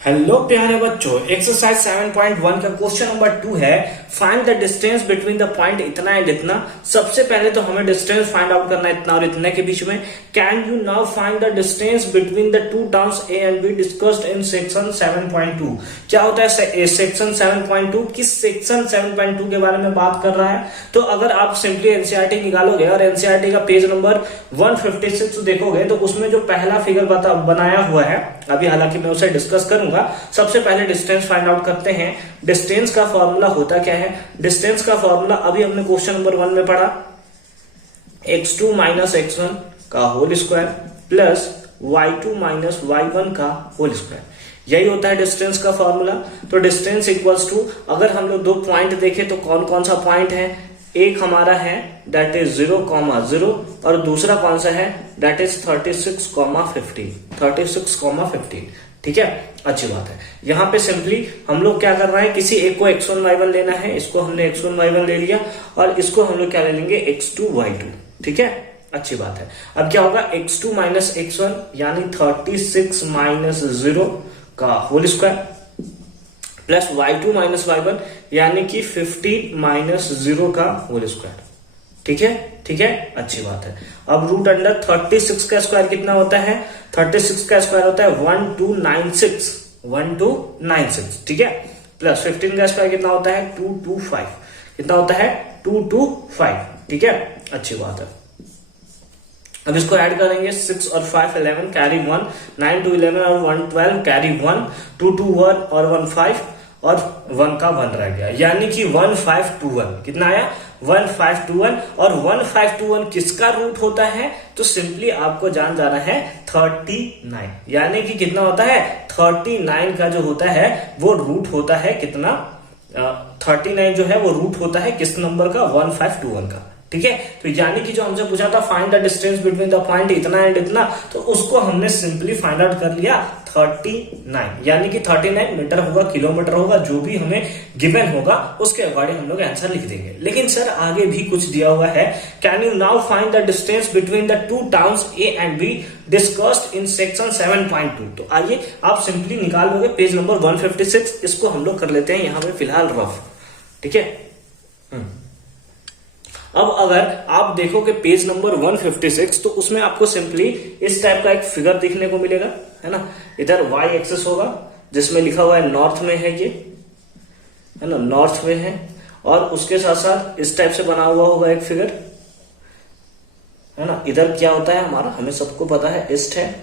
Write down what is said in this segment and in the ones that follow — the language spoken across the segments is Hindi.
हेलो प्यारे बच्चों, एक्सरसाइज 7.1 का क्वेश्चन नंबर 2 है find the distance between the point इतना एंड इतना। सबसे पहले तो हमें डिस्टेंस फाइंड आउट करना है इतना और इतने के बीच में। Can you now find the distance between the two terms A and be discussed in section 7.2। क्या होता है सेक्शन 7.2? किस सेक्शन 7.2 के बारे में बात कर रहा है? तो अगर आप सिंपली एनसीईआरटी निकालोगे और एनसीईआरटी का पेज नंबर 156 देखोगे तो उसमें जो पहला फिगर बनाया हुआ है, अभी हालांकि मैं उसे डिस्कस करूंगा। सबसे पहले डिस्टेंस फाइंड आउट करते हैं। डिस्टेंस का फॉर्मूला होता क्या है? डिस्टेंस का फॉर्मूला अभी हमने क्वेश्चन नंबर 1 में पढ़ा, x2 माइनस x1 का whole square plus y2 minus y1 का होल स्क्वायर। यही होता है डिस्टेंस का फॉर्मूला। तो डिस्टेंस इक्वल्स टू, अगर हम लोग दो पॉइंट देखें तो कौन कौन सा पॉइंट है? एक हमारा है दैट इज 0,0 और दूसरा कौन सा है दैट इज 36,15। ठीक है, अच्छी बात है। यहां पे सिंपली हम लोग क्या कर रहे हैं, किसी एक को x1 y1 लेना है। इसको हमने x1 y1 ले लिया और इसको हम लोग क्या ले लेंगे x2 y2। ठीक है, अच्छी बात है। अब क्या होगा, x2 माइनस x1 यानी 36 माइनस 0 का whole square plus y2 minus y1 यानी कि 50 माइनस 0 का होल स्क्वायर। ठीक है, ठीक है, अच्छी बात है। अब रूट अंडर 36 का स्क्वायर कितना होता है? 36 का स्क्वायर होता है 1296। ठीक है, प्लस 15 का स्क्वायर कितना होता है? 225। कितना होता है? 225। ठीक है, अच्छी बात है। अब इसको ऐड करेंगे, 6 और 5 11 कैरी 1, 9 2 11 और 1 12 कैरी 1, 2 2 1 और 1 5 और 1 का 1 रह गया, यानी कि 1521। कितना आया? 1521। और 1521 किसका रूट होता है? तो सिंपली आपको जाना है 39, यानी कि कितना होता है? 39 का जो होता है वो रूट होता है कितना? 39 जो है वो रूट होता है किस नंबर का? 1521 का। ठीक है, तो यानी कि जो हमसे पूछा था find the distance between the point इतना एंड इतना, तो उसको हमने सिंपली फाइंड आउट कर लिया 39, यानी कि 39 मीटर होगा, किलोमीटर होगा, जो भी हमें गिवन होगा उसके अकॉर्डिंग हम लोग आंसर लिख देंगे। लेकिन सर आगे भी कुछ दिया हुआ है, can you now find the distance between the two towns A and be discussed in section 7.2। तो आइए आप सिंपली निकाल लोगे पेज नंबर 156। इसको हम लोग कर लेते हैं यहाँ पे फिलहाल रफ। ठीक है, अब अगर आप देखोगे पेज नंबर 156 तो उसमें आपको सिंपली इस टाइप का एक फिगर देखने को मिलेगा, है ना। इधर y एक्सिस होगा जिसमें लिखा हुआ है नॉर्थ में है, ये है ना, नॉर्थ में है। और उसके साथ साथ इस टाइप से बना हुआ होगा एक फिगर, है ना। इधर क्या होता है हमारा, हमें सबको पता है, ईस्ट है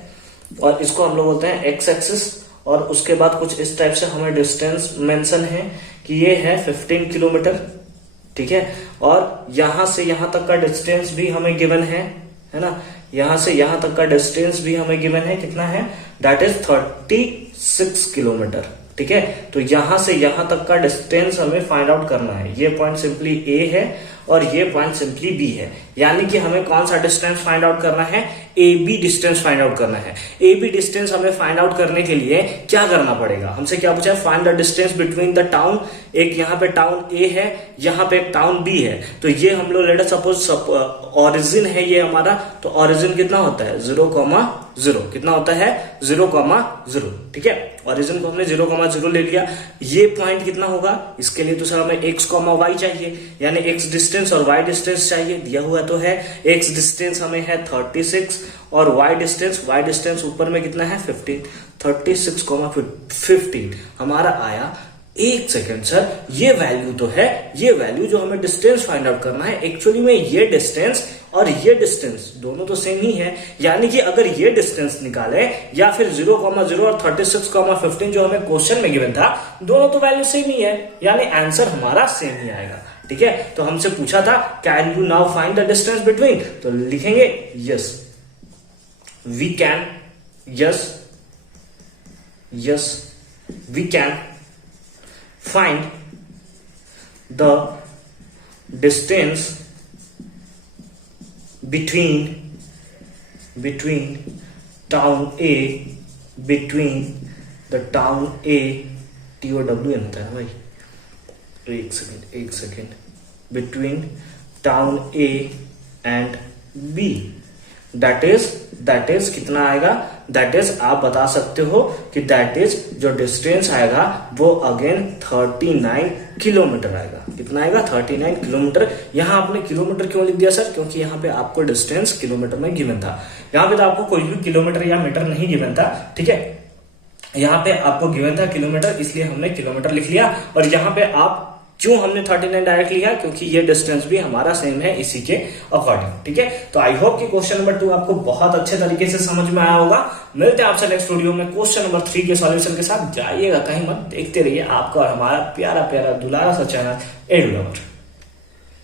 और इसको हम लोग बोलते हैं एक्स एक्सिस। और उसके बाद कुछ इस टाइप से हमें डिस्टेंस मेंशन है कि ये है 15 किलोमीटर। ठीक है, और यहां से यहां तक का डिस्टेंस भी हमें गिवन है ना। यहां से यहां तक का डिस्टेंस भी हमें गिवन है, कितना है? That is 36 kilometre. ठीक है, तो यहां से यहां तक का डिस्टेंस हमें फाइंड आउट करना है। ये पॉइंट सिंपली ए है और ये पॉइंट सिंपली बी है, यानी कि हमें कौन सा डिस्टेंस फाइंड आउट करना है? A B distance find out करना है। ए बी डिस्टेंस हमें फाइंड आउट करने के लिए क्या करना पड़ेगा? हमसे क्या पूछा है? Find the distance between the town. एक यहाँ पे टाउन ए है, यहाँ पे एक टाउन बी है। तो ये हम लोग लेट अस सपोज ऑरिजिन है ये हमारा, तो ऑरिजिन कितना होता है? 0,0। कितना होता है? 0,0। ठीक है, ऑरिजिन को हमने 0,0 ले लिया। ये पॉइंट कितना होगा? इसके लिए तो सर हमें x, y चाहिए, यानी x डिस्टेंस और y डिस्टेंस चाहिए। दिया हुआ तो है, x डिस्टेंस हमें है 36 और y डिस्टेंस ऊपर में कितना है? 15। 36,15 हमारा आया। एक सेकेंड सर, ये वैल्यू तो है, ये वैल्यू जो हमें डिस्टेंस फाइंड आउट करना है, एक्चुअली में ये डिस्टेंस और ये डिस्टेंस दोनों तो सेम ही है। यानी कि अगर ये डिस्टेंस निकाले या फिर 0,0 और 36,15 जो हमें क्वेश्चन में गिवन था, दोनों तो वैल्यू सेम ही है, यानी आंसर हमारा सेम ही आएगा। ठीक है, तो हमसे पूछा था can you now find the distance between, तो लिखेंगे yes we can, yes we can find the distance between town A, between the town A, TOWN होता है भाई, एक second, between town A and B, that is कितना आएगा? दैट इज आप बता सकते हो कि दैट इज जो डिस्टेंस आएगा वो अगेन 39 किलोमीटर आएगा। कितना आएगा? 39 किलोमीटर। यहाँ आपने किलोमीटर क्यों लिख दिया सर? क्योंकि यहाँ पे आपको डिस्टेंस किलोमीटर में गिवन था। यहाँ पे तो आपको कोई भी किलोमीटर या मीटर नहीं गिवन था, ठीक है। यहाँ पे आपको गिवन था किलोमीटर, इसलिए हमने किलोमीटर लिख लिया। और यहाँ पे आप क्यों हमने 39 डायरेक्ट लिया? क्योंकि ये डिस्टेंस भी हमारा सेम है इसी के अकॉर्डिंग, ठीक है। तो आई होप कि क्वेश्चन नंबर 2 आपको बहुत अच्छे तरीके से समझ में आया होगा। मिलते हैं आपसे नेक्स्ट वीडियो में क्वेश्चन नंबर 3 के सॉल्यूशन के साथ। जाइएगा कहीं मत, देखते रहिए आपका और हमारा प्यारा प्यारा दुलारा सा चैनल एडू लवर।